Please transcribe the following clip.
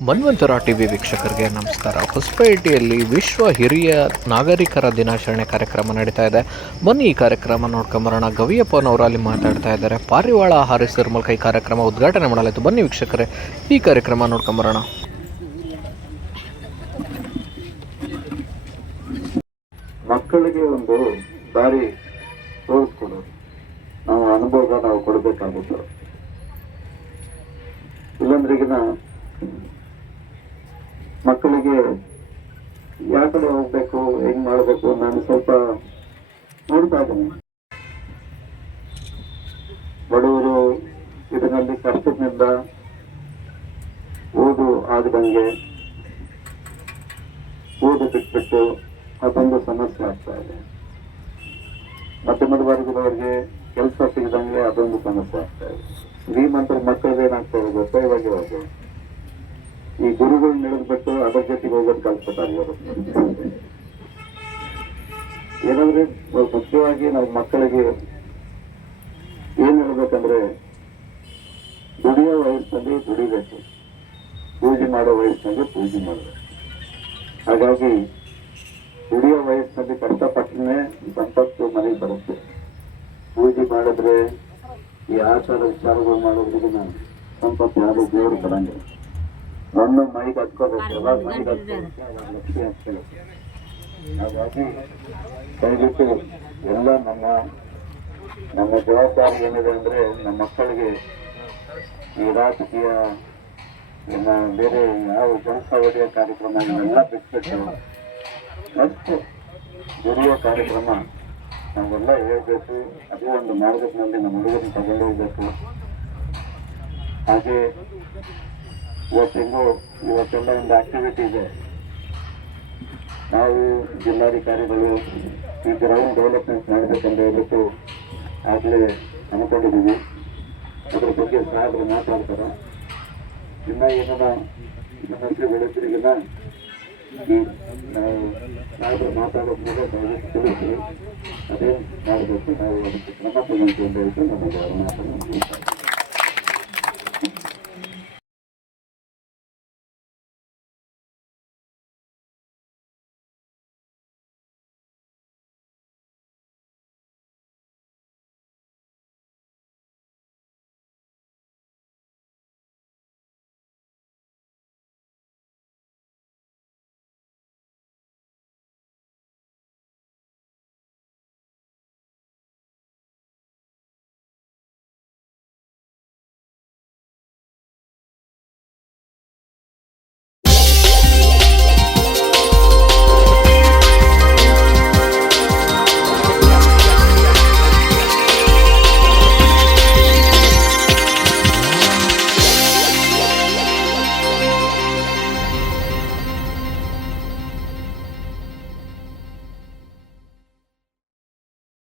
ಮನ್ವಂತರ TV ವೀಕ್ಷಕರಿಗೆ ನಮಸ್ಕಾರ. ಹೊಸಪೇಟೆಯಲ್ಲಿ ವಿಶ್ವ ಹಿರಿಯ ನಾಗರಿಕರ ದಿನಾಚರಣೆ ಕಾರ್ಯಕ್ರಮ ನಡೀತಾ ಇದೆ. ಬನ್ನಿ ಈ ಕಾರ್ಯಕ್ರಮ ನೋಡ್ಕೊಂಬರೋಣ. ಗವಿಯಪ್ಪನವರು ಅಲ್ಲಿ ಮಾತಾಡ್ತಾ ಇದ್ದಾರೆ. ಪಾರಿವಾಳ ಹಾರಿಸೋದ್ರ ಮೂಲಕ ಈ ಕಾರ್ಯಕ್ರಮ ಉದ್ಘಾಟನೆ ಮಾಡಲಾಯಿತು. ಬನ್ನಿ ವೀಕ್ಷಕರೇ, ಈ ಕಾರ್ಯಕ್ರಮ ನೋಡ್ಕೊಂಬರೋಣ. ಮಕ್ಕಳಿಗೆ ಒಂದು ದಾರಿ ನಾವು ಅನುಭವ ನಾವು ಕೊಡಬೇಕಾಗುತ್ತೆ. ಇಲ್ಲಾಂದ್ರೆ ಈಗಿನ ಮಕ್ಕಳಿಗೆ ಯಾವ ಕಡೆ ಹೋಗ್ಬೇಕು, ಹೆಂಗ್ ಮಾಡ್ಬೇಕು ನಾನು ಸ್ವಲ್ಪ ನೋಡ್ತಾ ಇದ್ದೀನಿ. ಬಡವರು ಇದರಲ್ಲಿ ಕಷ್ಟದಿಂದ ಓದು ಆಗದಂಗೆ ಓದು ಬಿಟ್ಬಿಟ್ಟು ಅದೊಂದು ಸಮಸ್ಯೆ ಆಗ್ತಾ ಇದೆ. ಮಧ್ಯಮ ವರ್ಗದವರಿಗೆ ಕೆಲಸ ಸಿಗದಂಗೆ ಅದೊಂದು ಸಮಸ್ಯೆ ಆಗ್ತಾ ಇದೆ. ಶ್ರೀಮಂತರ ಮಕ್ಕಳಿಗೆ ಏನಾಗ್ತಾ ಇದೆ ಗೊತ್ತಾ? ಇವಾಗ ಇವಾಗ ಈ ಗುರುಗಳು ನಡೆದ್ಬಿಟ್ಟು ಅದ್ರ ಜೊತೆಗೆ ಹೋಗೋದು ಕಲ್ಸ್ಕೊತಾರೆ ಇವರು. ಏನಂದ್ರೆ ಮುಖ್ಯವಾಗಿ ನಾವು ಮಕ್ಕಳಿಗೆ ಏನ್ ಹೇಳ್ಬೇಕಂದ್ರೆ, ದುಡಿಯೋ ವಯಸ್ಸಲ್ಲಿ ದುಡಿಬೇಕು. ಪೂಜೆ ಮಾಡೋ ವಯಸ್ಸಿನಲ್ಲಿ ಪೂಜೆ ಮಾಡಬೇಕು. ಹಾಗಾಗಿ, ದುಡಿಯೋ ವಯಸ್ಸಿನಲ್ಲಿ ಕಷ್ಟಪಟ್ಟನೆ ಸಂಪತ್ತು ಮನೆಗೆ ಬರುತ್ತೆ. ಪೂಜೆ ಮಾಡಿದ್ರೆ ಈ ಆಚಾರ ವಿಚಾರಗಳು ಮಾಡೋದ್ರಿಂದ ಸಂಪತ್ತು ಯಾರು ದೇವರು ಕೊಡಂಗಿಲ್ಲ ಒಂದು ಮೈಗೆ ಹತ್ಕೋಬೇಕು. ಎಲ್ಲ ಮೈಗೆ ಹತ್ಕೋಬೇಕು? ಅವಾಗ ಲಕ್ಷ್ಮಿ ಹಾಗಾಗಿ ದಯವಿಟ್ಟು ಎಲ್ಲ ನಮ್ಮ ನಮ್ಮ ಜವಾಬ್ದಾರಿ ಏನಿದೆ ಅಂದರೆ ನಮ್ಮ ಮಕ್ಕಳಿಗೆ ಈ ರಾಜಕೀಯ ನಮ್ಮ ಬೇರೆ ಯಾವ ಜನಸಾವಧಿಯ ಕಾರ್ಯಕ್ರಮ ಎಲ್ಲ ಬಿಟ್ಬಿಟ್ಟು ಮತ್ತು ದುಡಿಯೋ ಕಾರ್ಯಕ್ರಮ ನಾವೆಲ್ಲ ಹೇಳಬೇಕು. ಅದು ಒಂದು ಮಾರ್ಗದಲ್ಲಿ ನಮ್ಮ ಹುಡುಗರನ್ನ ತಗೊಂಡೋಗ್ಬೇಕು ಹಾಗೆ ಇವತ್ತೆಂಗೋ ಇವತ್ತೆಲ್ಲ ಒಂದು ಆಕ್ಟಿವಿಟಿ ಇದೆ. ನಾವು ಜಿಲ್ಲಾಧಿಕಾರಿಗಳು ಈ ಗ್ರೌಂಡ್ ಡೆವಲಪ್ಮೆಂಟ್ ಮಾಡಬೇಕಂತ ಹೇಳ್ಬಿಟ್ಟು ಆಗಲೇ ಅಂದ್ಕೊಂಡಿದ್ದೀವಿ ಅದ್ರ ಬಗ್ಗೆ ಸಾಹೇಬರು ಮಾತಾಡ್ತಾರೆ. ಇನ್ನ ಏನನ್ನ ಮುಖ್ಯಮಂತ್ರಿ ಬೆಳೆಸರಿಗಿನ ಈ ನಾವು ಸಾಹೇಬರು ಮಾತಾಡೋದ್ ಮೇಲೆ ದಯವಿಟ್ಟು ತಿಳಿಸಿ. ಅದೇ ಮಾಡಬೇಕು ನಾವು ಕ್ರಮ ತಗೊಂತೀವಿ ಅಂತ ಹೇಳ್ಬಿಟ್ಟು ನಮಗೆ ಮಾತಾಡ್ತೀವಿ